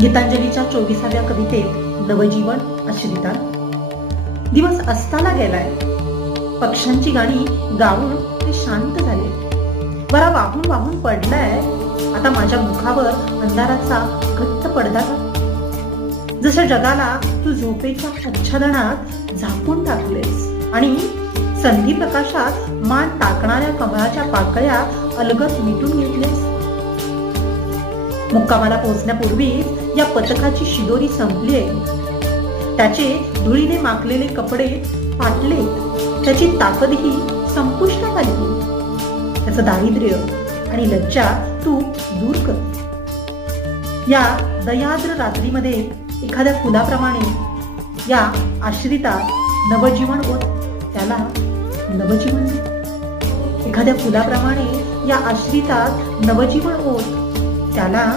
गीतांजलीच्या 24व्या कवितेत नवजीवन आश्रिता. दिवस अस्ताला गेलाय, पक्ष्यांची गाणी गाऊन ते शांत झाले. वारा वाहून वाहून पडलाय, आता माझ्या मुखावर अंधाराचा घट्ट पडदा घाल. जसं जगाला तू झोपेच्या आच्छादनात झाकून टाकलेस आणि संधी प्रकाशात मान टाकणाऱ्या कमळाच्या पाकळ्या अलगद मिटून घेतल्यास. मुक्कामाला पोहोचण्यापूर्वी या पथकाची शिदोरी संपली आहे. त्याचे धुळीने माखलेले कपडे फाटले, त्याची ताकदही संपुष्टात आली. त्याचं दारिद्र्य आणि लज्जा तू दूर कर. या दयाद्र रात्रीमध्ये एखाद्या फुलाप्रमाणे या आश्रिता नवजीवन ओत, त्याला नवजीवन दे. एखाद्या फुलाप्रमाणे या आश्रितात नवजीवन ओत, त्याला